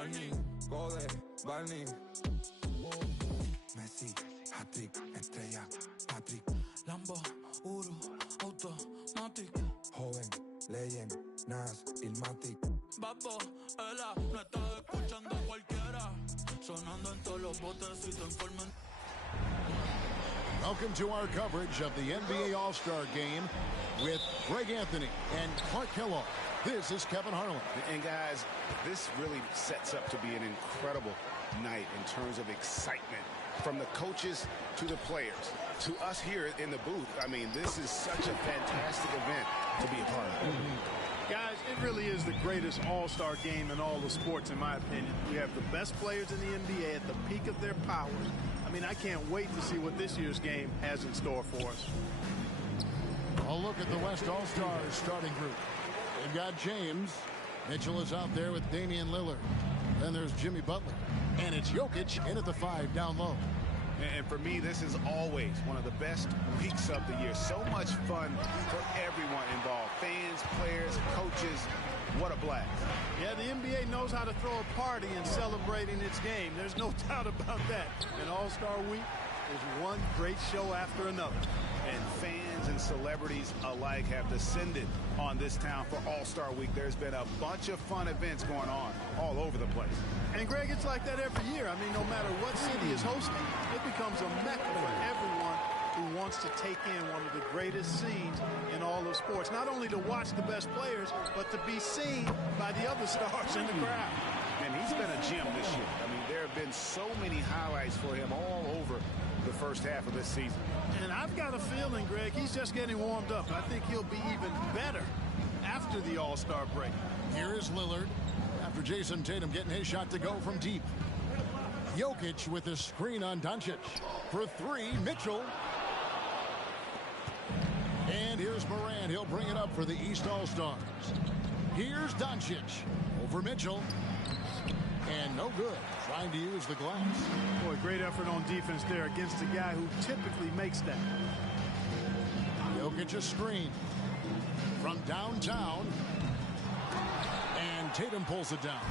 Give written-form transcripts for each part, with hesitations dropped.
Warning, Code, Barney. Messi, hat-trick, estrella, Patrick. Lambo, Uru, Automatic. Joven, Legend, Nas, Ilmatic. Babo, ella no está escuchando a cualquiera. Sonando en todos los botes y te informan. Welcome to our coverage of the NBA All-Star Game with Greg Anthony and Clark Kellogg. This is Kevin Harlan. And guys, this really sets up to be an incredible night in terms of excitement from the coaches to the players to us here in the booth. I mean, this is such a fantastic event to be a part of. Guys, it really is the greatest all-star game in all the sports, in my opinion. We have the best players in the NBA at the peak of their powers. I mean, I can't wait to see what this year's game has in store for us. A look at the West All-Stars starting group. They've got James. Mitchell is out there with Damian Lillard. Then there's Jimmy Butler. And it's Jokic in at the 5 down low. And for me, this is always one of the best weeks of the year. So much fun for everyone involved. Fans, players, coaches. What a blast. Yeah, the NBA knows how to throw a party in celebrating its game. There's no doubt about that. And All-Star Week is one great show after another. And fans and celebrities alike have descended on this town for All-Star Week. There's been a bunch of fun events going on all over the place. And, Greg, it's like that every year. I mean, no matter what city is hosting, it becomes a mecca for everyone who wants to take in one of the greatest scenes in all of sports. Not only to watch the best players, but to be seen by the other stars in the crowd. And he's been a gem this year. I mean, there have been so many highlights for him all over the first half of this season. And I've got a feeling, Greg, he's just getting warmed up. I think he'll be even better after the All-Star break. Here is Lillard after Jason Tatum getting his shot to go from deep. Jokic with a screen on Doncic. For 3, Mitchell. And here's Morant. He'll bring it up for the East All-Stars. Here's Doncic over Mitchell. And no good. Trying to use the glass. Boy, great effort on defense there against a guy who typically makes that. Jokic a screen from downtown. And Tatum pulls it down.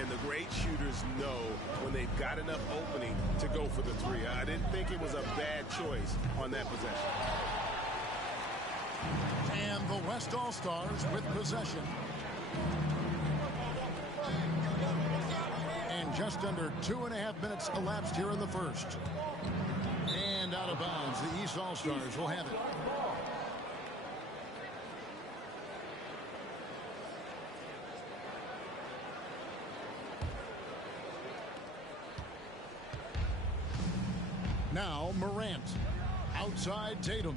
And the great shooters know when they've got enough opening to go for the 3. I didn't think it was a bad choice on that possession. And the West All-Stars with possession. And just under 2.5 minutes elapsed here in the first. And out of bounds, the East All-Stars will have it. Now Morant. Outside Tatum.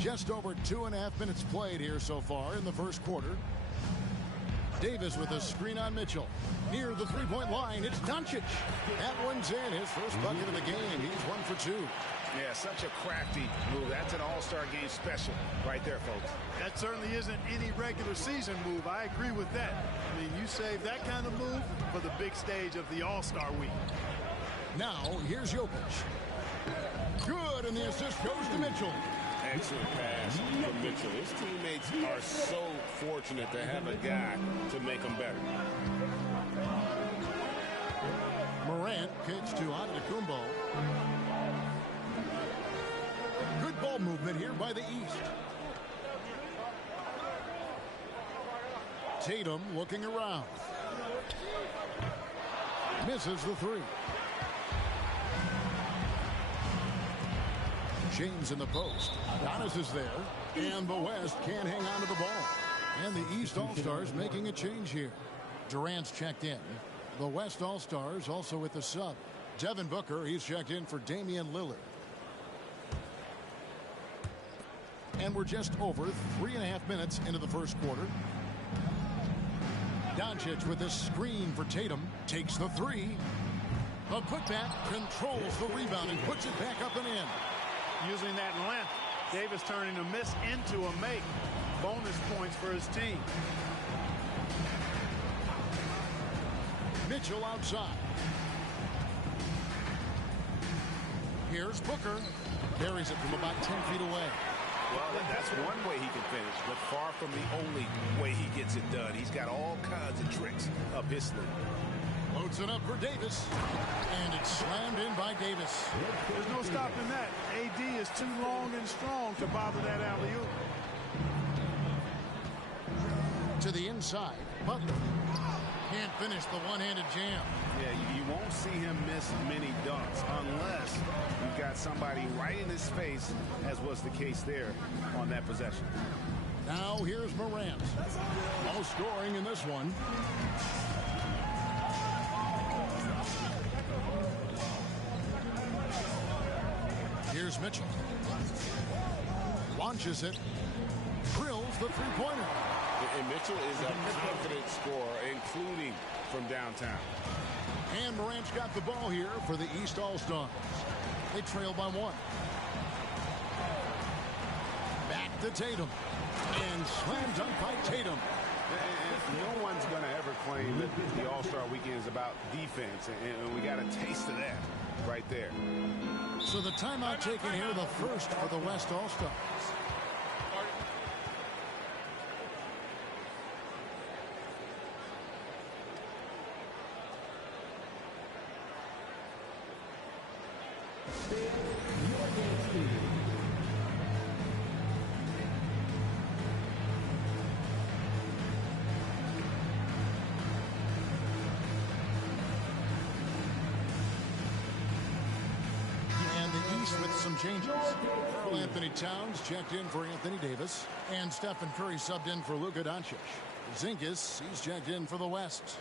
Just over 2.5 minutes played here so far in the first quarter. Davis with a screen on Mitchell. Near the three-point line, it's Doncic. That one's in. His first bucket of the game. He's 1 for 2. Yeah, such a crafty move. That's an All-Star Game special right there, folks. That certainly isn't any regular season move. I agree with that. I mean, you save that kind of move for the big stage of the All-Star Week. Now, here's Jokic. Good, and the assist goes to Mitchell. Excellent pass from Mitchell. His teammates are so fortunate to have a guy to make them better. Morant kicks to Antetokounmpo. Good ball movement here by the East. Tatum looking around. Misses the 3. James in the post. Giannis is there. And the West can't hang on to the ball. And the East All-Stars making a change here. Durant's checked in. The West All-Stars also with the sub. Devin Booker, he's checked in for Damian Lillard. And we're just over 3.5 minutes into the first quarter. Doncic with a screen for Tatum. Takes the 3. A putback controls the rebound and puts it back up and in. Using that length, Davis turning a miss into a make. Bonus points for his team. Mitchell outside. Here's Booker. Buries it from about 10 feet away. Well, that's one way he can finish, but far from the only way he gets it done. He's got all kinds of tricks up his sleeve. Loads it up for Davis, and it's slammed in by Davis. There's no stopping that. AD is too long and strong to bother that alley-oop. To the inside, Butler can't finish the one-handed jam. Yeah, you won't see him miss many dunks unless you've got somebody right in his face, as was the case there on that possession. Now here's Morant. No scoring in this one. Here's Mitchell. Launches it. Drills the three-pointer. And Mitchell is a confident scorer, including from downtown. And Morant's got the ball here for the East All-Stars. They trail by 1. Back to Tatum. And slam dunk by Tatum. No one's going to ever claim that the All-Star Weekend is about defense, and we got a taste of that right there. So the timeout taken here, the first for the West All-Stars. With some changes. Karl Anthony Towns checked in for Anthony Davis, and Stephen Curry subbed in for Luka Doncic. Porzingis, he's checked in for the West.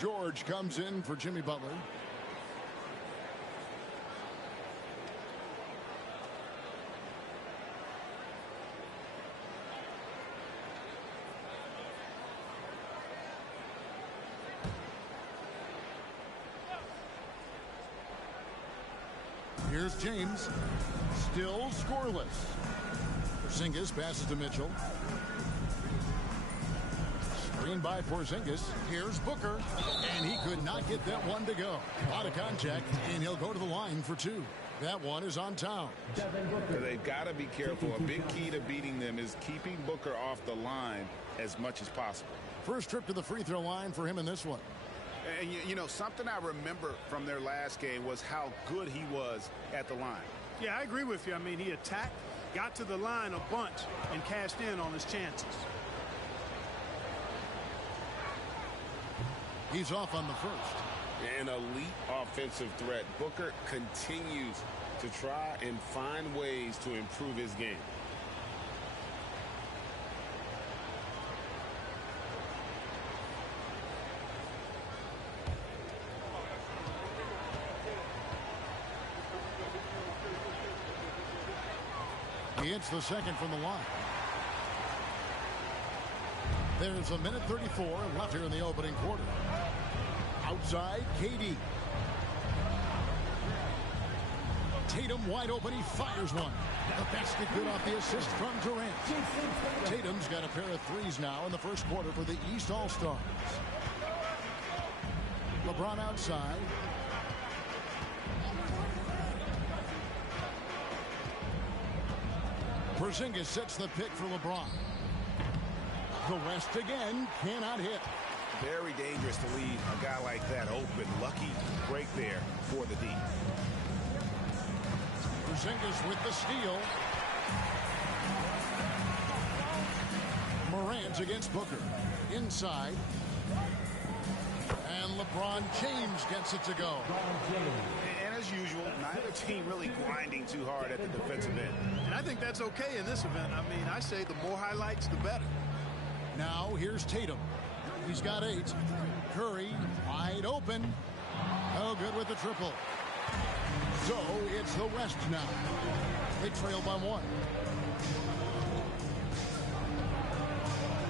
George comes in for Jimmy Butler. Here's James, still scoreless. Porzingis passes to Mitchell. Screen by Porzingis. Here's Booker, and he could not get that one to go. Out of contact, and he'll go to the line for 2. That one is on Towns. They've got to be careful. A big key to beating them is keeping Booker off the line as much as possible. First trip to the free throw line for him in this one. And, you know, something I remember from their last game was how good he was at the line. Yeah, I agree with you. I mean, he attacked, got to the line a bunch, and cashed in on his chances. He's off on the first. An elite offensive threat. Booker continues to try and find ways to improve his game. He hits the second from the line. There's a minute 34 left here in the opening quarter. Outside, KD. Tatum wide open. He fires one. The basket good off the assist from Durant. Tatum's got a pair of threes now in the first quarter for the East All-Stars. LeBron outside. Porzingis sets the pick for LeBron. The West again cannot hit. Very dangerous to leave a guy like that open. Lucky break there for the D. Porzingis with the steal. Morant against Booker. Inside. And LeBron James gets it to go. And as usual, neither team really grinding too hard at the defensive end. And I think that's okay in this event. I mean, I say the more highlights, the better. Now here's Tatum. He's got 8. Curry wide open. No good with the triple. So it's the West now. They trail by 1.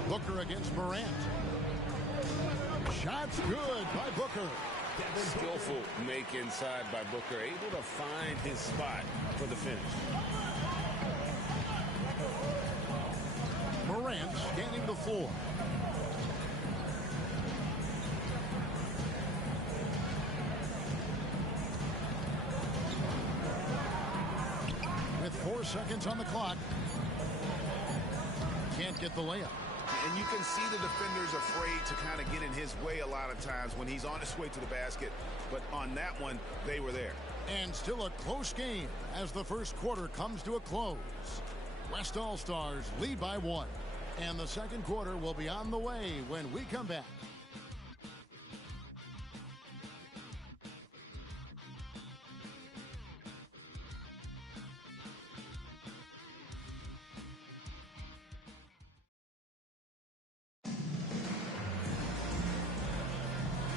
Booker against Morant. Shots good by Booker. Skillful make inside by Booker. Able to find his spot for the finish. Morant scanning the floor. With 4 seconds on the clock. can't get the layup. And you can see the defenders afraid to kind of get in his way a lot of times when he's on his way to the basket. But on that one, they were there. And still a close game as the first quarter comes to a close. West All-Stars lead by 1. And the second quarter will be on the way when we come back.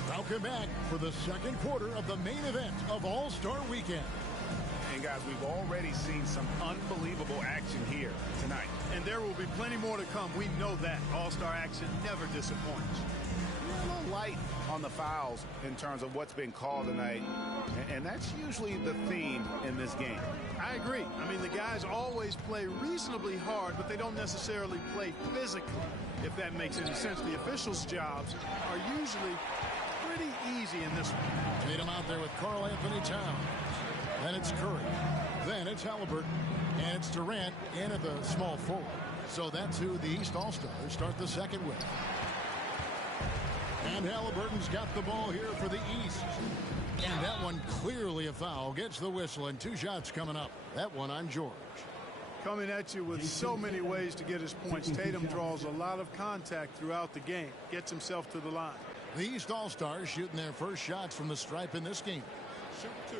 Welcome back for the second quarter of the main event of All-Star Weekend. And guys, we've already seen some unbelievable action here tonight. And there will be plenty more to come. We know that. All-Star action never disappoints. A little light on the fouls in terms of what's been called tonight. And that's usually the theme in this game. I agree. I mean, the guys always play reasonably hard, but they don't necessarily play physically, if that makes any sense. The officials' jobs are usually pretty easy in this one. Tatum out there with Karl Anthony Towns. Then it's Curry. Then it's Halliburton. And it's Durant in at the small forward. So that's who the East All-Stars start the second with. And Halliburton's got the ball here for the East. And that one clearly a foul. Gets the whistle and 2 shots coming up. That one on George. Coming at you with so many ways to get his points. Tatum draws a lot of contact throughout the game. Gets himself to the line. The East All-Stars shooting their first shots from the stripe in this game. Shoot 2.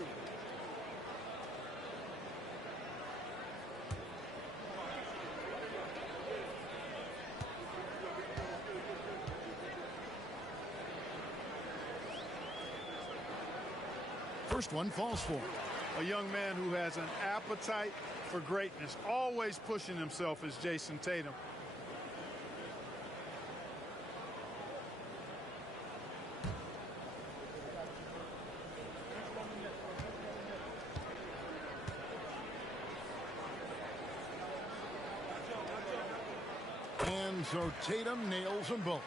First one falls for him. A young man who has an appetite for greatness. Always pushing himself is Jason Tatum. And so Tatum nails them both.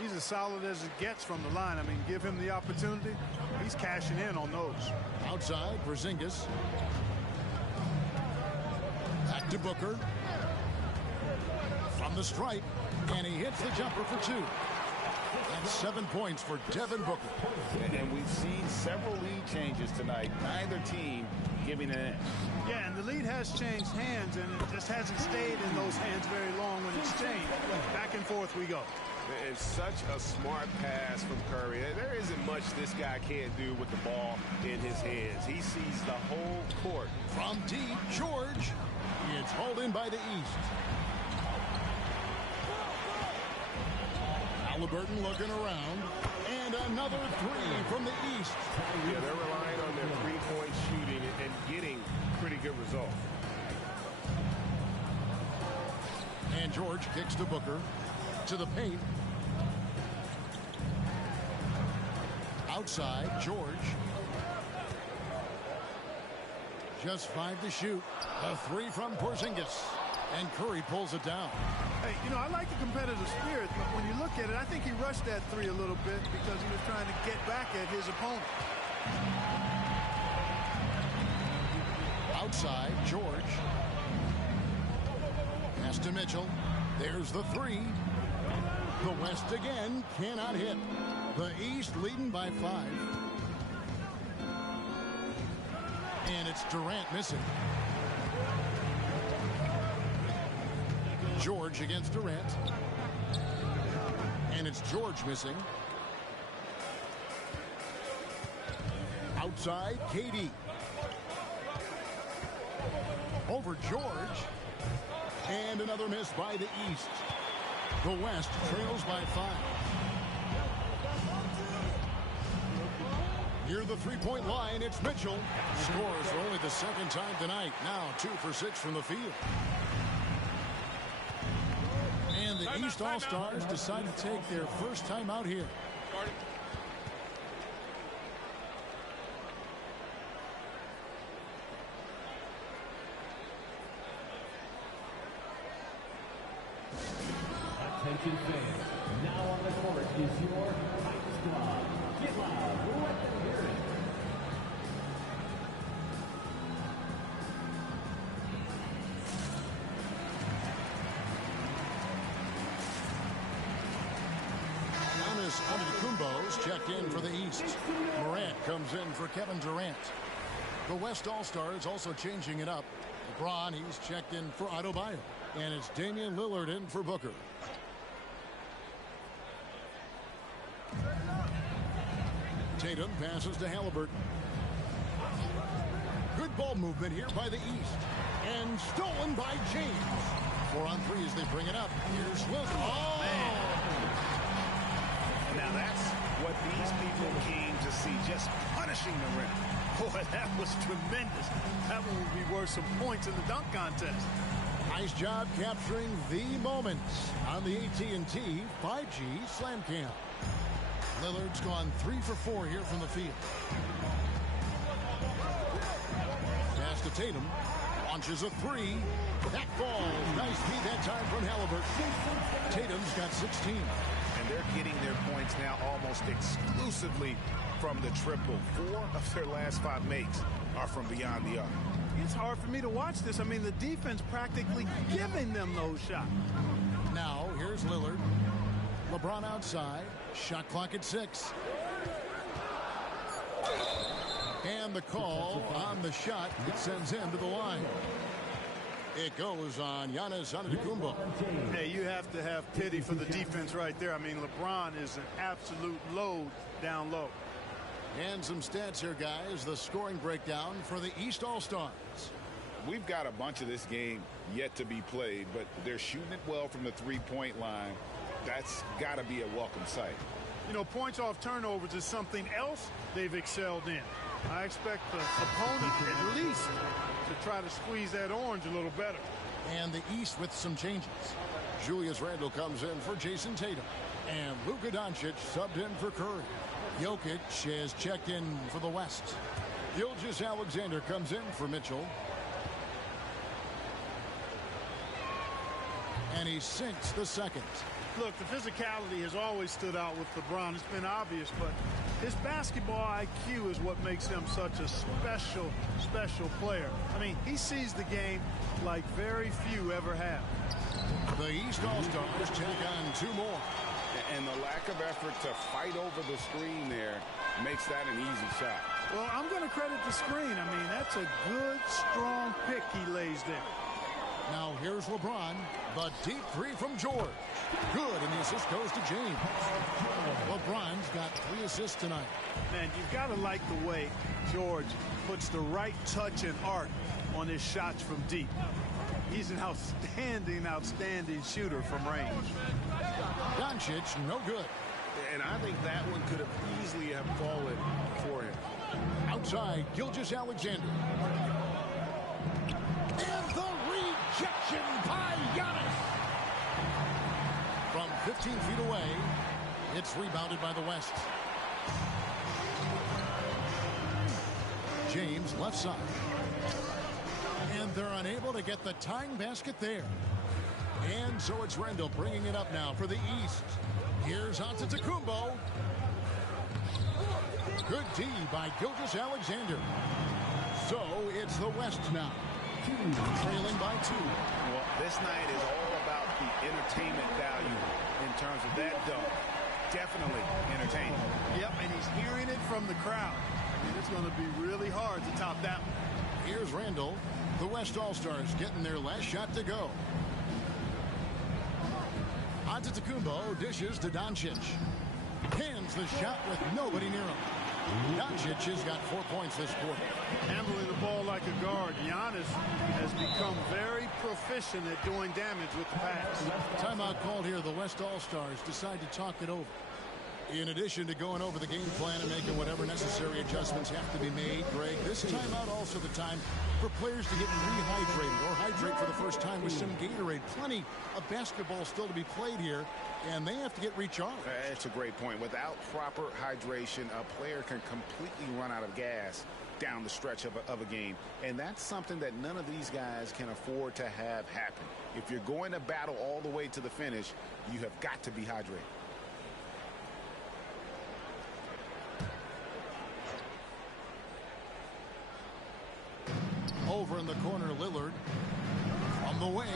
He's as solid as it gets from the line. I mean, give him the opportunity. He's cashing in on those. Outside, Porzingis. Back to Booker. From the stripe. And he hits the jumper for 2. That's 7 points for Devin Booker. And we've seen several lead changes tonight. Neither team giving an edge. Yeah, and the lead has changed hands, and it just hasn't stayed in those hands very long when it's changed. Back and forth we go. And such a smart pass from Curry. There isn't much this guy can't do with the ball in his hands. He sees the whole court. From deep, George. It's hauled in by the East. Halliburton looking around. And another 3 from the East. Yeah, they're relying on their three-point shooting and getting pretty good results. And George kicks to Booker. To the paint. Outside, George. Just 5 to shoot. A 3 from Porzingis. And Curry pulls it down. Hey, you know, I like the competitive spirit, but when you look at it, I think he rushed that 3 a little bit because he was trying to get back at his opponent. Outside, George. Pass to Mitchell. There's the 3. The West again cannot hit. The East leading by 5. And it's Durant missing. George against Durant. And it's George missing. Outside, KD. Over George. And another miss by the East. The West trails by 5. Near the three-point line, it's Mitchell. Scores for only the second time tonight. Now 2 for 6 from the field. And the East All-Stars decide to take their first time out here. Attention fans, now on the court is your Fight Squad. Get loud, let them hear it. checked in for the East. Morant comes in for Kevin Durant. The West All-Stars also changing it up. LeBron, he's checked in for Adebayo. And it's Damian Lillard in for Booker. Tatum passes to Halliburton. Good ball movement here by the East. And stolen by James. 4 on 3 as they bring it up. Here's Lillard. Oh! Man. Now that's what these people came to see, just punishing the rim. Boy, that was tremendous. That one would be worth some points in the dunk contest. Nice job capturing the moments on the AT&T 5G Slam Cam. Lillard's gone 3 for 4 here from the field. Pass to Tatum. Launches a 3. That falls. Nice feed that time from Halliburton. Tatum's got 16. And they're getting their points now almost exclusively from the triple. 4 of their last 5 makes are from beyond the arc. It's hard for me to watch this. I mean, the defense practically giving them those shots. Now, here's Lillard. LeBron outside. Shot clock at 6. And the call on the shot. It sends him to the line. It goes on Giannis Antetokounmpo. Hey, you have to have pity for the defense right there. I mean, LeBron is an absolute load down low. And some stats here, guys. The scoring breakdown for the East All-Stars. We've got a bunch of this game yet to be played, but they're shooting it well from the three-point line. That's got to be a welcome sight. You know, points off turnovers is something else they've excelled in. I expect the opponent at least to try to squeeze that orange a little better. And the East with some changes. Julius Randle comes in for Jason Tatum. And Luka Doncic subbed in for Curry. Jokic has checked in for the West. Gilgeous-Alexander comes in for Mitchell. And he sinks the second. Look, the physicality has always stood out with LeBron. It's been obvious, but his basketball IQ is what makes him such a special, special player. I mean, he sees the game like very few ever have. The East All-Stars check on 2 more. And the lack of effort to fight over the screen there makes that an easy shot. Well, I'm going to credit the screen. I mean, that's a good, strong pick he lays there. Now here's LeBron. The deep 3 from George. Good, and the assist goes to James. LeBron's got 3 assists tonight. Man, you've got to like the way George puts the right touch and art on his shots from deep. He's an outstanding, outstanding shooter from range. Doncic, no good. And I think that one could have easily have fallen for him. Outside, Gilgeous-Alexander. And the rejection by Giannis. From 15 feet away, it's rebounded by the West. James left side. And they're unable to get the tying basket there. And so it's Randle bringing it up now for the East. Here's Antetokounmpo. Good D by Gilgeous-Alexander. So it's the West now. Trailing by 2. Well, this night is all about the entertainment value in terms of that dunk. Definitely entertaining. Yep, and he's hearing it from the crowd. I mean, it's going to be really hard to top that one. Here's Randle. The West All-Stars getting their last shot to go. Antetokounmpo dishes to Doncic. Hands the shot with nobody near him. Doncic has got 4 points this quarter. Handling the ball like a guard, Giannis has become very proficient at doing damage with the pass. Timeout called here. The West All-Stars decide to talk it over. In addition to going over the game plan and making whatever necessary adjustments have to be made, Greg, this timeout also the time for players to get rehydrated or hydrate for the first time with some Gatorade. Plenty of basketball still to be played here, and they have to get recharged. That's a great point. Without proper hydration, a player can completely run out of gas down the stretch of a game. And that's something that none of these guys can afford to have happen. If you're going to battle all the way to the finish, you have got to be hydrated. Over in the corner, Lillard. From the wing.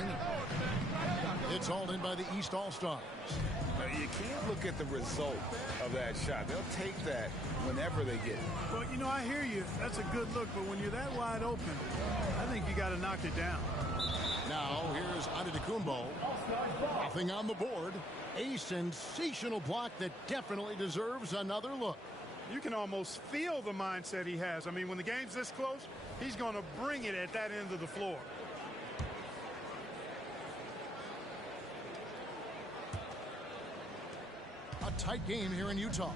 It's hauled in by the East All-Stars. You can't look at the result of that shot. They'll take that whenever they get it. Well, you know, I hear you. That's a good look, but when you're that wide open, I think you got to knock it down. Now, here's Antetokounmpo. Nothing on the board. A sensational block that definitely deserves another look. You can almost feel the mindset he has. I mean, when the game's this close, he's going to bring it at that end of the floor. A tight game here in Utah.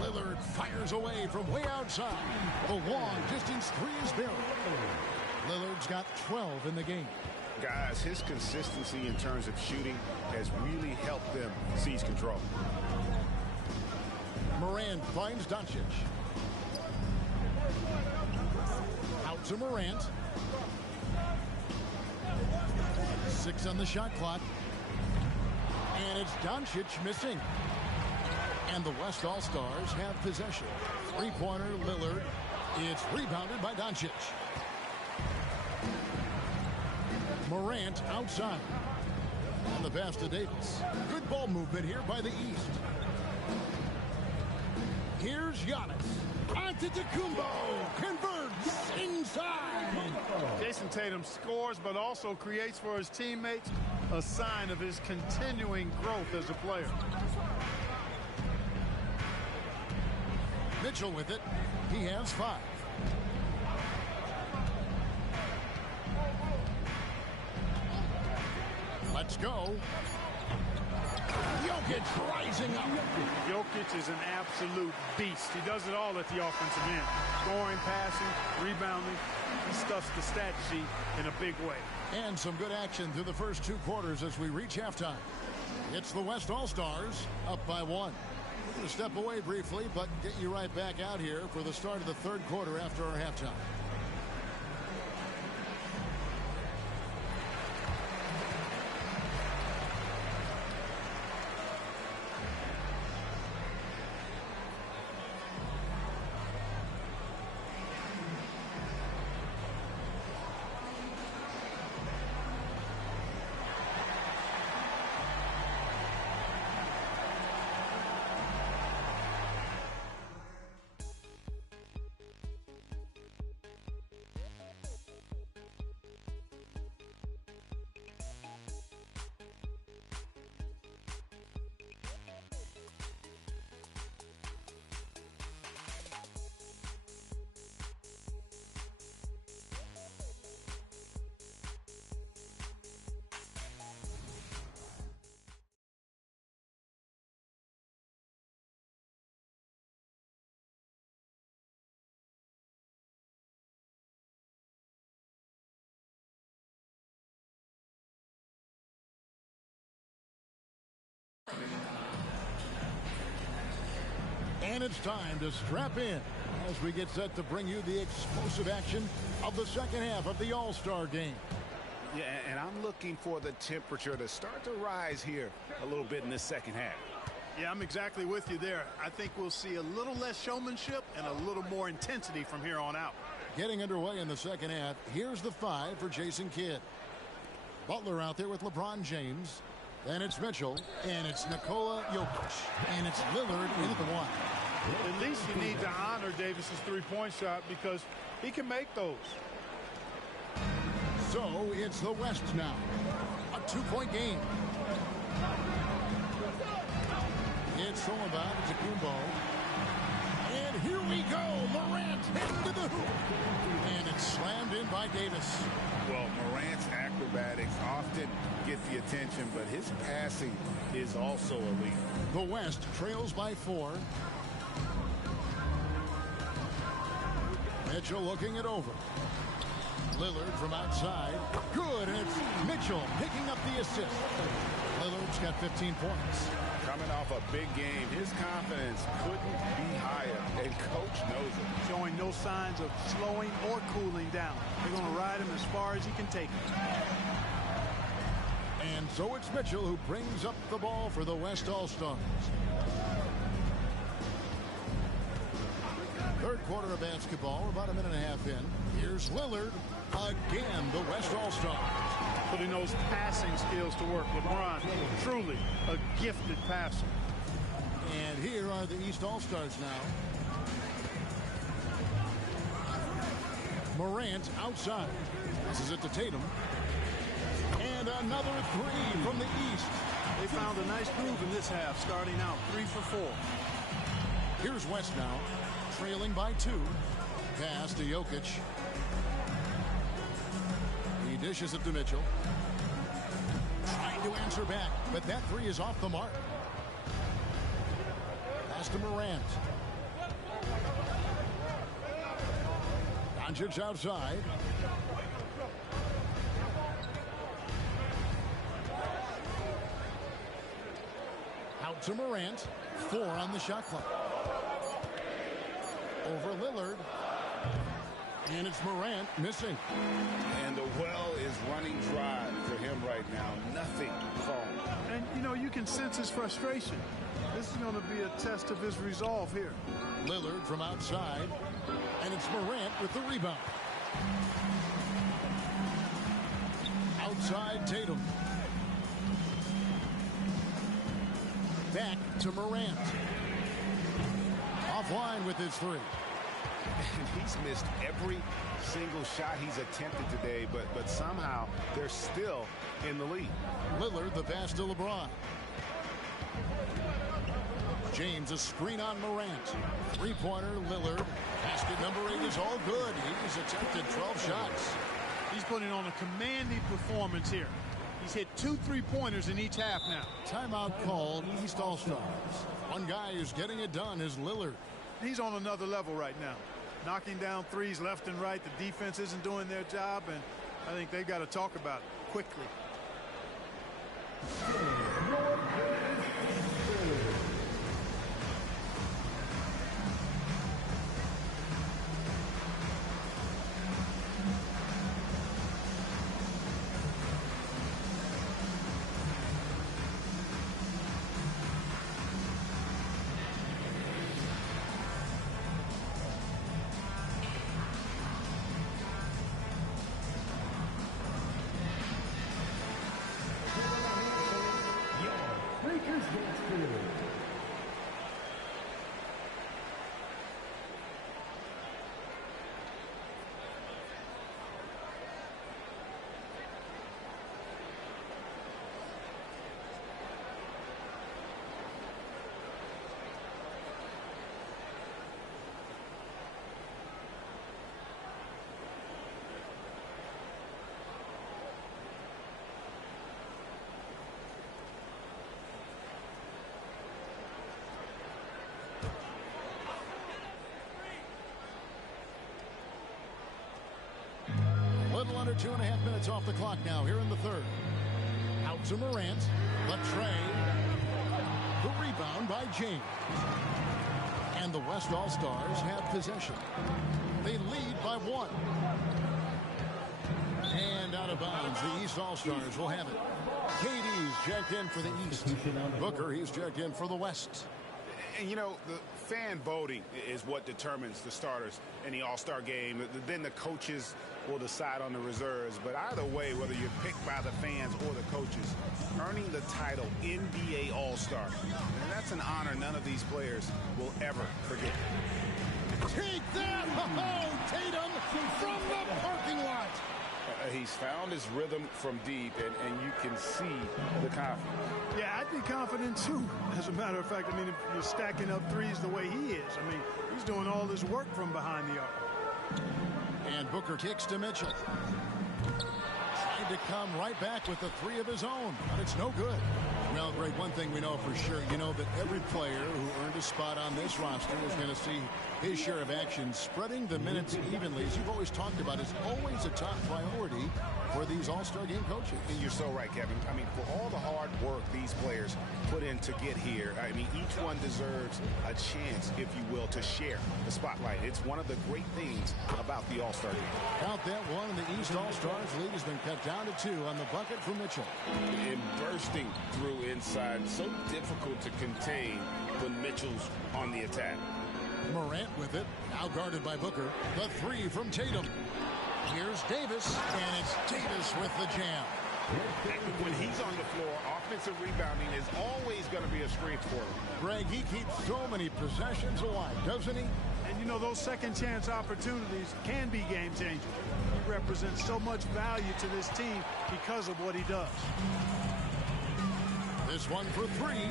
Lillard fires away from way outside. The long distance three is buried. Lillard's got 12 in the game. Guys, his consistency in terms of shooting has really helped them seize control. Morant finds Doncic. Out to Morant. 6 on the shot clock. And it's Doncic missing. And the West All-Stars have possession. Three-pointer Lillard. It's rebounded by Doncic. Morant outside. And the pass to Davis. Good ball movement here by the East. Here's Giannis. Antetokounmpo converts inside. Jason Tatum scores, but also creates for his teammates a sign of his continuing growth as a player. Mitchell with it. He has 5. Let's go. Jokic rising up. Jokic is an absolute beast. He does it all at the offensive end. Scoring, passing, rebounding. He stuffs the stat sheet in a big way. And some good action through the first 2 quarters as we reach halftime. It's the West All-Stars up by 1. We're going to step away briefly, but get you right back out here for the start of the 3rd quarter after our halftime. And it's time to strap in as we get set to bring you the explosive action of the second half of the All-Star game. Yeah, and I'm looking for the temperature to start to rise here a little bit in this second half. Yeah, I'm exactly with you there. I think we'll see a little less showmanship and a little more intensity from here on out. Getting underway in the second half, here's the 5 for Jason Kidd. Butler out there with LeBron James. Then it's Mitchell, and it's Nikola Jokic, and it's Lillard in at the 1. At least you need to honor Davis's three-point shot because he can make those. So it's the West now. A 2-point game. It's all about Antetokounmpo. And here we go. Morant into the hoop. And it's slammed in by Davis. Well, Morant's acrobatics often get the attention, but his passing is also elite. The West trails by 4. Mitchell looking it over. Lillard from outside. Good, and it's Mitchell picking up the assist. Lillard's got 15 points. Coming off a big game, his confidence couldn't be higher, and coach knows it. Showing no signs of slowing or cooling down. They're going to ride him as far as he can take him. And so it's Mitchell who brings up the ball for the West All-Stars. Third quarter of basketball. We're about a minute and a half in. Here's Lillard again, the West All-Stars. Putting those passing skills to work. LeBron, truly a gifted passer. And here are the East All-Stars now. Morant outside. Passes it to Tatum. And another three from the East. They found a nice groove in this half, starting out 3 for 4. Here's West now, trailing by 2. Pass to Jokic. He dishes it to Mitchell. Trying to answer back, but that three is off the mark. Pass to Morant. Doncic outside. Out to Morant. 4 on the shot clock. Over Lillard. And it's Morant missing. And the well is running dry for him right now. Nothing falling. And, you know, you can sense his frustration. This is going to be a test of his resolve here. Lillard from outside. And it's Morant with the rebound. Outside Tatum. Back to Morant. Offline with his three. And he's missed every single shot he's attempted today, but somehow they're still in the lead. Lillard the pass to LeBron. James a screen on Morant. Three-pointer Lillard. Basket number 8 is all good. He's attempted 12 shots. He's putting on a commanding performance here. He's hit 2 3-pointers in each half now. Timeout called East All-Stars. One guy who's getting it done is Lillard. He's on another level right now. Knocking down threes left and right. The defense isn't doing their job, and I think they've got to talk about it quickly. Little under 2.5 minutes off the clock now here in the third. Out to Morant. The tray. The rebound by James. And the West All-Stars have possession. They lead by 1. And out of bounds, the East All-Stars will have it. KD's checked in for the East. Booker, he's checked in for the West. And, you know, the fan voting is what determines the starters in the All-Star game. Then the coaches will decide on the reserves. But either way, whether you're picked by the fans or the coaches, earning the title NBA All-Star, and that's an honor none of these players will ever forget. Take that! Oh, Tatum from the parking lot. He's found his rhythm from deep, and you can see the confidence. Yeah, I'd be confident, too. As a matter of fact, I mean, if you're stacking up threes the way he is, I mean, he's doing all this work from behind the arc. And Booker kicks to Mitchell. Trying to come right back with the three of his own, but it's no good. Well, Greg, one thing we know for sure, you know that every player who earned a spot on this roster is going to see his share of action. Spreading the minutes evenly, as you've always talked about, is always a top priority for these All-Star game coaches. And you're so right, Kevin. I mean, for all the hard work these players put in to get here, I mean, each one deserves a chance, if you will, to share the spotlight. It's one of the great things about the All-Star game. Count that one, and the East All-Stars lead has been cut down to 2 on the bucket from Mitchell. And bursting through inside, so difficult to contain when Mitchell's on the attack. Morant with it. Now guarded by Booker. The three from Tatum. Here's Davis, and it's Davis with the jam. When he's on the floor, offensive rebounding is always going to be a strength for him. Greg, he keeps so many possessions alive, doesn't he? And, you know, those second-chance opportunities can be game-changers. He represents so much value to this team because of what he does. This one for three,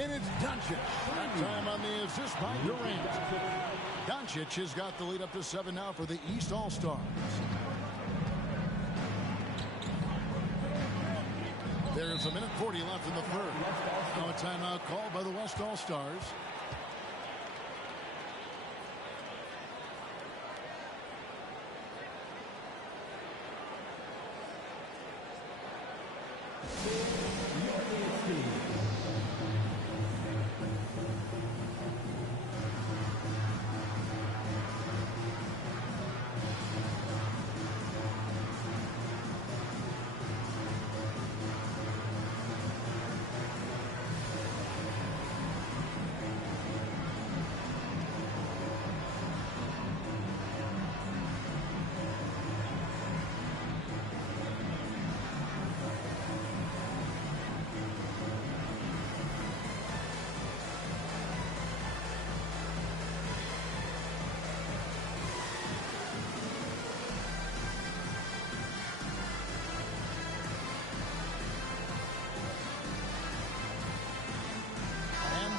and it's Doncic. That time on the assist by Durant. Doncic has got the lead up to 7 now for the East All-Stars. There's 1:40 left in the third. Now a timeout called by the West All-Stars.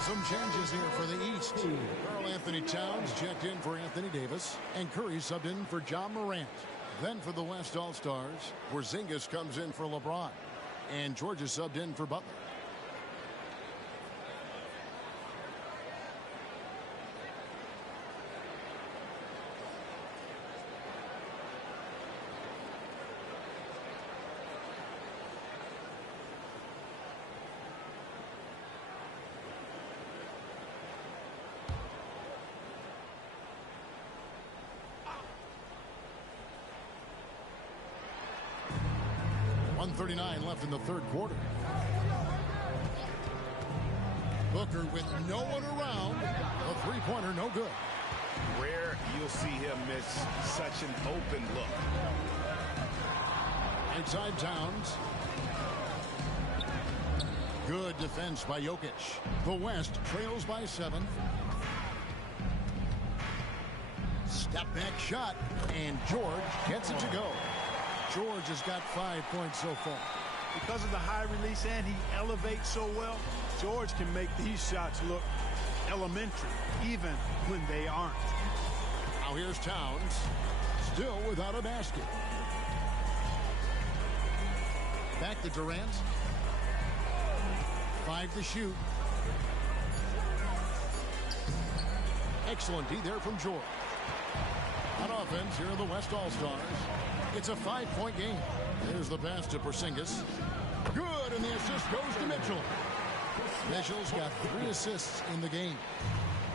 Some changes here for the East. Karl-Anthony Towns checked in for Anthony Davis, and Curry subbed in for John Morant. Then for the West All-Stars, Porzingis comes in for LeBron, and Georgia subbed in for Butler. .139 left in the third quarter. Booker with no one around. A three-pointer, no good. Rare you'll see him miss such an open look. Inside Towns. Good defense by Jokic. The West trails by 7. Step back shot, and George gets it to go. George has got 5 points so far. Because of the high release and he elevates so well, George can make these shots look elementary, even when they aren't. Now here's Towns, still without a basket. Back to Durant. 5 to shoot. Excellent D there from George. On offense, here are the West All-Stars. It's a 5-point game. There's the pass to Porzingis. Good, and the assist goes to Mitchell. Mitchell's got 3 assists in the game.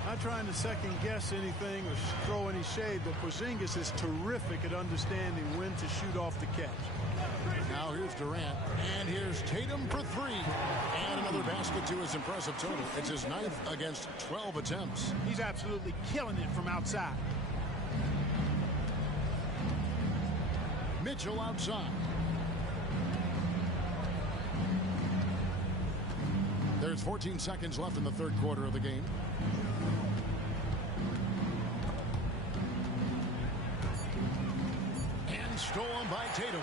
Not trying to second-guess anything or throw any shade, but Porzingis is terrific at understanding when to shoot off the catch. Now here's Durant, and here's Tatum for 3. And another basket to his impressive total. It's his 9th against 12 attempts. He's absolutely killing it from outside. Mitchell outside. There's 14 seconds left in the third quarter of the game. And stolen by Tatum.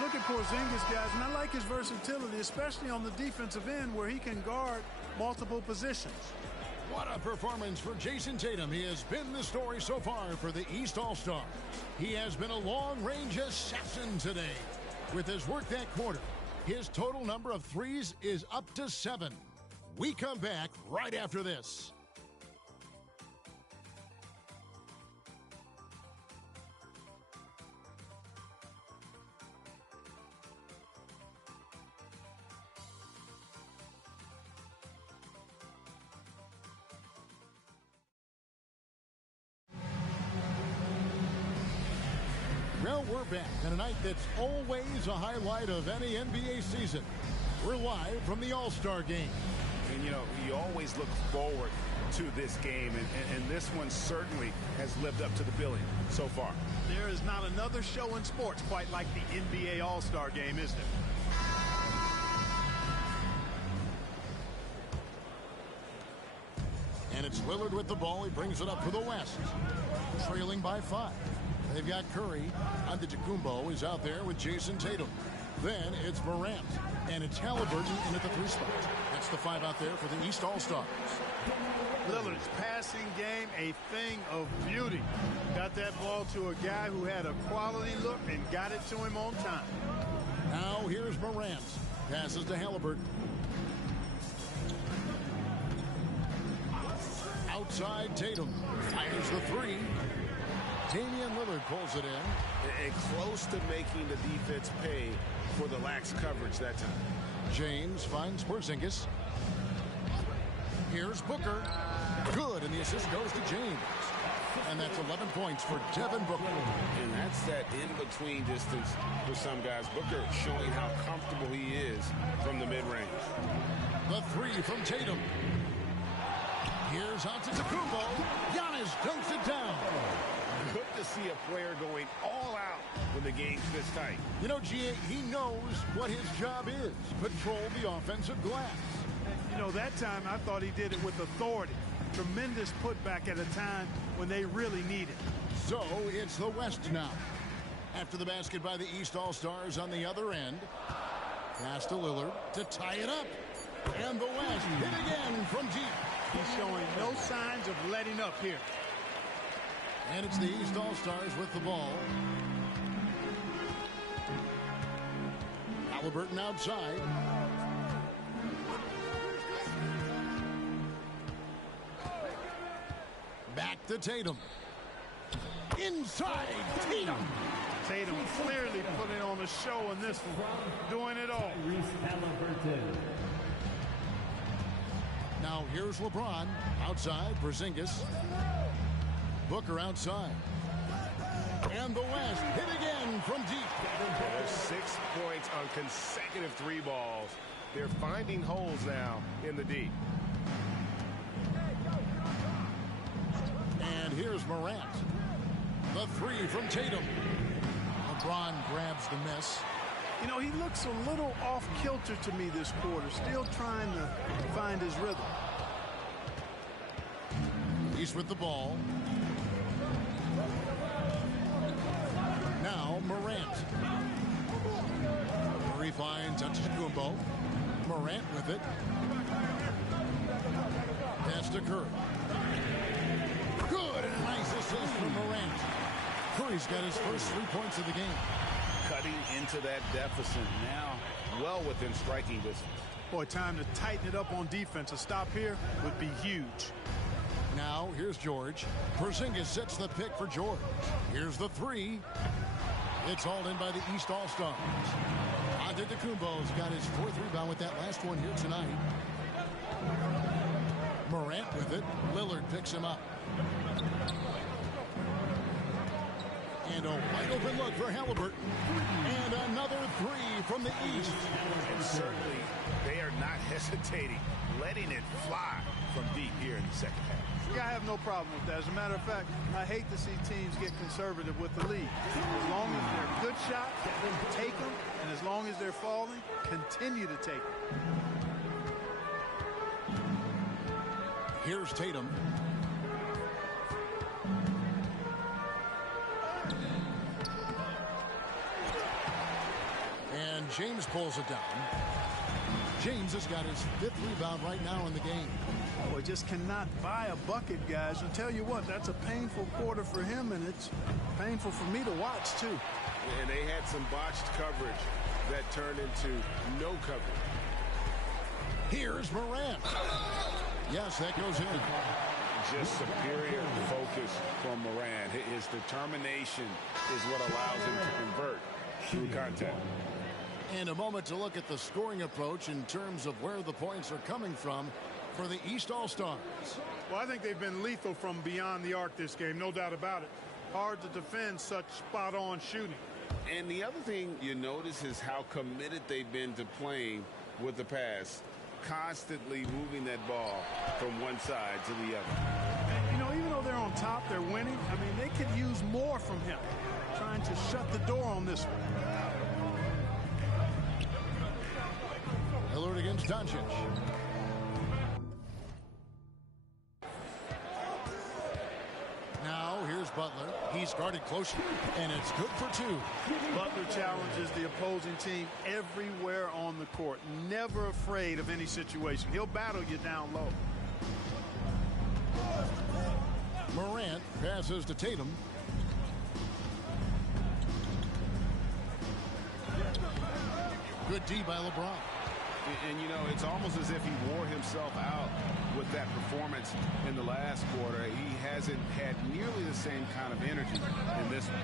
Look at Porzingis, guys, and I like his versatility, especially on the defensive end where he can guard multiple positions. What a performance for Jason Tatum. He has been the story so far for the East All-Stars. He has been a long-range assassin today. With his work that quarter, his total number of threes is up to 7. We come back right after this. Well, we're back on a night that's always a highlight of any NBA season. We're live from the All-Star Game. And, you know, you always look forward to this game, and this one certainly has lived up to the billing so far. There is not another show in sports quite like the NBA All-Star Game, is there? And it's Lillard with the ball. He brings it up for the West. Trailing by 5. They've got Curry. Antetokounmpo is out there with Jason Tatum. Then it's Morant. And it's Halliburton in at the 3 spot. That's the 5 out there for the East All-Stars. Lillard's passing game, a thing of beauty. Got that ball to a guy who had a quality look and got it to him on time. Now here's Morant. Passes to Halliburton. Outside Tatum. Fires the 3. Damian Lillard pulls it in. And close to making the defense pay for the lax coverage that time. James finds Porzingis. Here's Booker. Good, and the assist goes to James. And that's 11 points for Devin Booker. And that's that in-between distance for some guys. Booker showing how comfortable he is from the mid-range. The 3 from Tatum. Here's Antetokounmpo. Giannis dunks it down. Good to see a player going all out when the game's this tight. You know, G.A., he knows what his job is. Control the offensive glass. You know, that time I thought he did it with authority. Tremendous putback at a time when they really need it. So it's the West now. After the basket by the East All-Stars on the other end. Pass to Lillard to tie it up. And the West hit again from deep. He's showing no signs of letting up here. And it's the East All-Stars with the ball. Halliburton outside. Back to Tatum. Inside Tatum. Tatum clearly putting on a show in this one. Doing it all. Now here's LeBron. Outside, Porzingis. Booker outside. And the West hit again from deep. There's 6 points on consecutive 3 balls. They're finding holes now in the D. And here's Morant. The 3 from Tatum. LeBron grabs the miss. You know, he looks a little off kilter to me this quarter. Still trying to find his rhythm. He's with the ball. Now Morant. Murray finds Antetokounmpo. Morant with it. Pass to Curry. Good, and a nice assist from Morant. Curry's got his first 3 points of the game. Cutting into that deficit now, well within striking distance. Boy, time to tighten it up on defense. A stop here would be huge. Now here's George. Porzingis sets the pick for George. Here's the 3. It's hauled in by the East All-Stars. Antetokounmpo's got his 4th rebound with that last one here tonight. Morant with it. Lillard picks him up. And a wide open look for Halliburton. And another 3 from the East. And certainly they are not hesitating, letting it fly from deep here in the second half. Yeah, I have no problem with that. As a matter of fact, I hate to see teams get conservative with the lead. As long as they're good shots, take them. And as long as they're falling, continue to take them. Here's Tatum. And James pulls it down. James has got his 5th rebound right now in the game. Boy, just cannot buy a bucket, guys. And tell you what, that's a painful quarter for him, and it's painful for me to watch, too. And they had some botched coverage that turned into no coverage. Here's Morant. Yes, that goes in. Just superior focus from Morant. His determination is what allows him to convert through contact. And a moment to look at the scoring approach in terms of where the points are coming from for the East All-Stars. Well, I think they've been lethal from beyond the arc this game, no doubt about it. Hard to defend such spot-on shooting. And the other thing you notice is how committed they've been to playing with the pass. constantly moving that ball from one side to the other. And, you know, even though they're on top, they're winning. I mean, they could use more from him, trying to shut the door on this one. Lillard against Doncic. Now here's Butler. He's guarded closely, and it's good for two. Butler challenges the opposing team everywhere on the court. Never afraid of any situation. He'll battle you down low. Morant passes to Tatum. Good D by LeBron. And, you know, it's almost as if he wore himself out with that performance in the last quarter. He hasn't had nearly the same kind of energy in this one.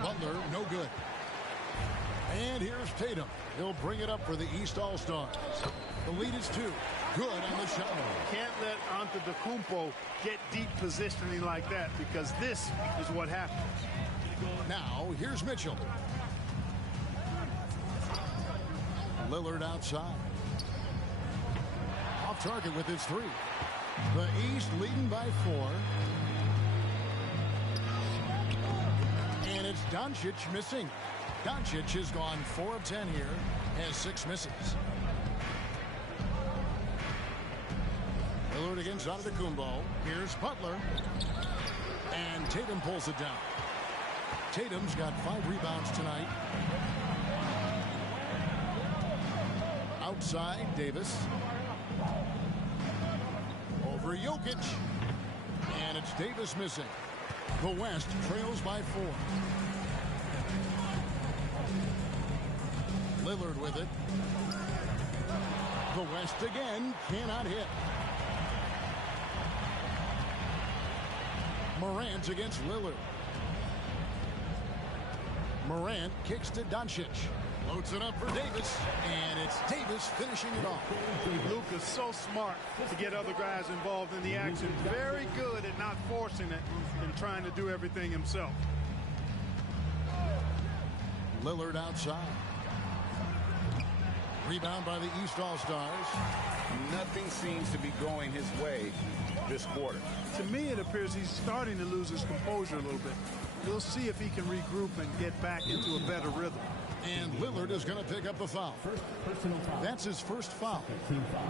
Butler, no good. And here's Tatum. He'll bring it up for the East All-Stars. The lead is 2. Good on the shot. Can't let Antetokounmpo get deep positioning like that, because this is what happens. Now, here's Mitchell. Lillard outside. Off target with his 3. The East leading by 4. And it's Doncic missing. Doncic has gone 4 of 10 here, has 6 misses. Lillard against Antetokounmpo. Here's Butler. And Tatum pulls it down. Tatum's got 5 rebounds tonight. Outside, Davis. Over Jokic. And it's Davis missing. The West trails by 4. Lillard with it. The West again cannot hit. Morant against Lillard. Morant kicks to Doncic. Loads it up for Davis, and it's Davis finishing it off. Luka's so smart to get other guys involved in the action. Very good at not forcing it and trying to do everything himself. Lillard outside. Rebound by the East All-Stars. Nothing seems to be going his way this quarter. To me, it appears he's starting to lose his composure a little bit. We'll see if he can regroup and get back into a better rhythm. And Lillard is going to pick up the foul. Personal foul. That's his first foul. Team foul.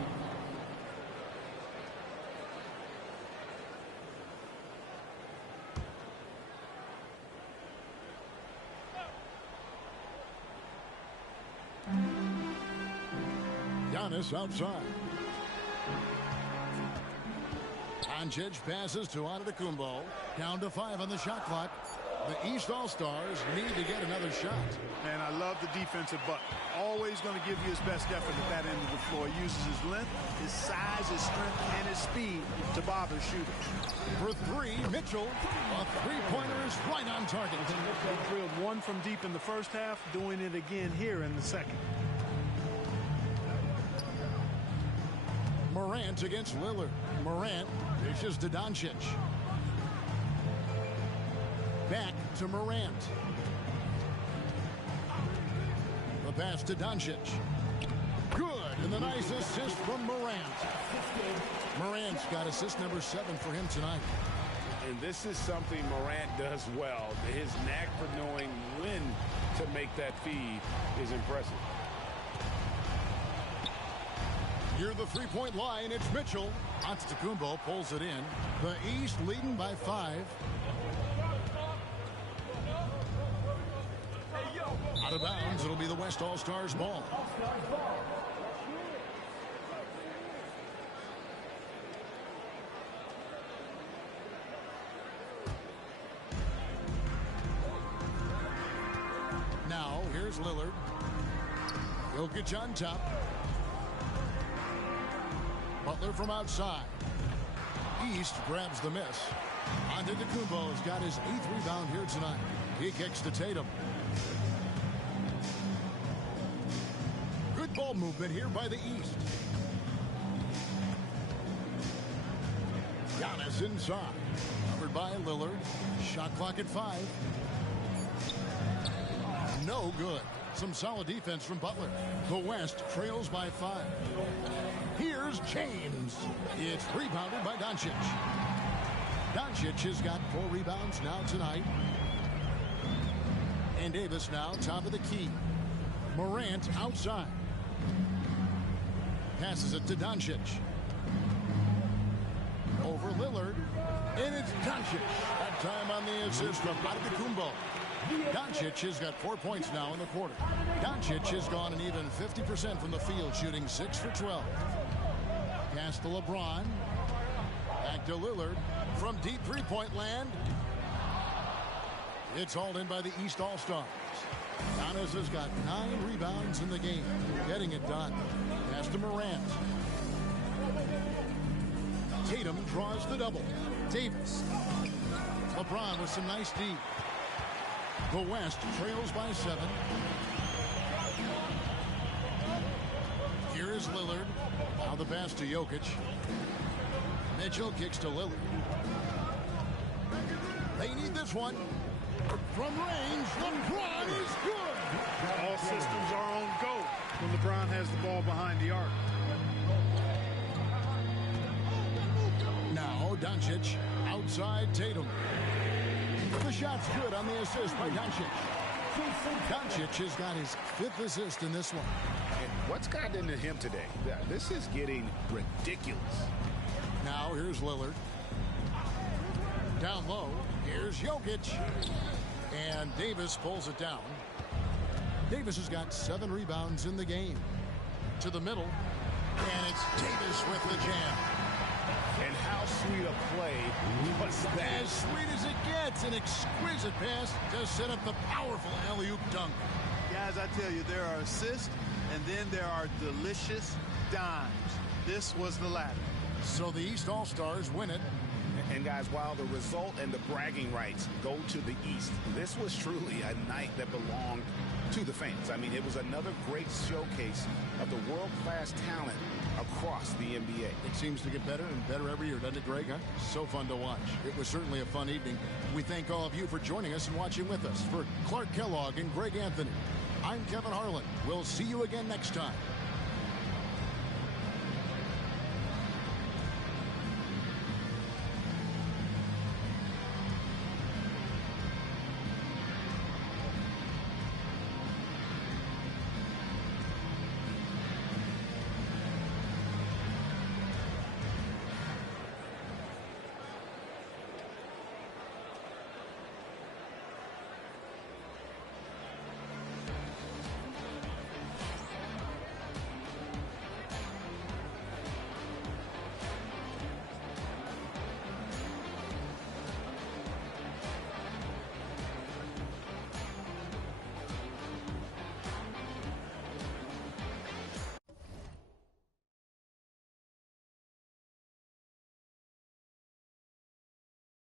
Giannis outside. Doncic passes to Antetokounmpo. Down to 5 on the shot clock. The East All-Stars need to get another shot. And I love the defensive Butler. Always going to give you his best effort at that end of the floor. He uses his length, his size, his strength, and his speed to bother shooters. For 3, Mitchell. A 3-pointer is right on target. They drilled 1 from deep in the first half, doing it again here in the second. Morant against Lillard. Morant dishes to Doncic. Back to Morant. The pass to Doncic. Good, and the nice assist from Morant. Morant's got assist number 7 for him tonight. And this is something Morant does well. His knack for knowing when to make that feed is impressive. Near the 3-point line, it's Mitchell. Antetokounmpo pulls it in. The East leading by 5. Out of bounds, it'll be the West All-Stars ball. Now, here's Lillard. Jokic on top. Butler from outside. East grabs the miss. Antetokounmpo has got his 8th rebound here tonight. He kicks to Tatum. Good ball movement here by the East. Giannis inside. Covered by Lillard. Shot clock at 5. No good. Some solid defense from Butler. The West trails by 5. Here's James. It's rebounded by Doncic. Doncic has got 4 rebounds now tonight. And Davis now top of the key. Morant outside. Passes it to Doncic. Over Lillard. And it's Doncic. That time on the assist from Antetokounmpo. Doncic has got 4 points now in the quarter. Doncic has gone an even 50% from the field, shooting 6 for 12. Pass to LeBron. Back to Lillard. From deep three-point land. It's hauled in by the East All-Stars. Giannis has got 9 rebounds in the game. Getting it done. Pass to Morant. Tatum draws the double. Davis. LeBron with some nice D. The West trails by 7. Here is Lillard. Now the pass to Jokic. Mitchell kicks to Lillard. They need this one. From range, LeBron is good. All systems are on go when LeBron has the ball behind the arc. Now Doncic outside Tatum. The shot's good on the assist by Doncic. Doncic has got his 5th assist in this one. And what's gotten into him today? This is getting ridiculous. Now here's Lillard. Down low, here's Jokic. And Davis pulls it down. Davis has got 7 rebounds in the game. To the middle. And it's Davis with the jam. And how sweet a play was that? As sweet as it gets. An exquisite pass to set up the powerful alley-oop dunk. Guys, I tell you, there are assists, and then there are delicious dimes. This was the latter. So the East All-Stars win it. And guys, while the result and the bragging rights go to the East, this was truly a night that belonged to the fans. I mean, it was another great showcase of the world-class talent across the NBA. It seems to get better and better every year, doesn't it, Greg? Huh? So fun to watch. It was certainly a fun evening. We thank all of you for joining us and watching with us. For Clark Kellogg and Greg Anthony, I'm Kevin Harlan. We'll see you again next time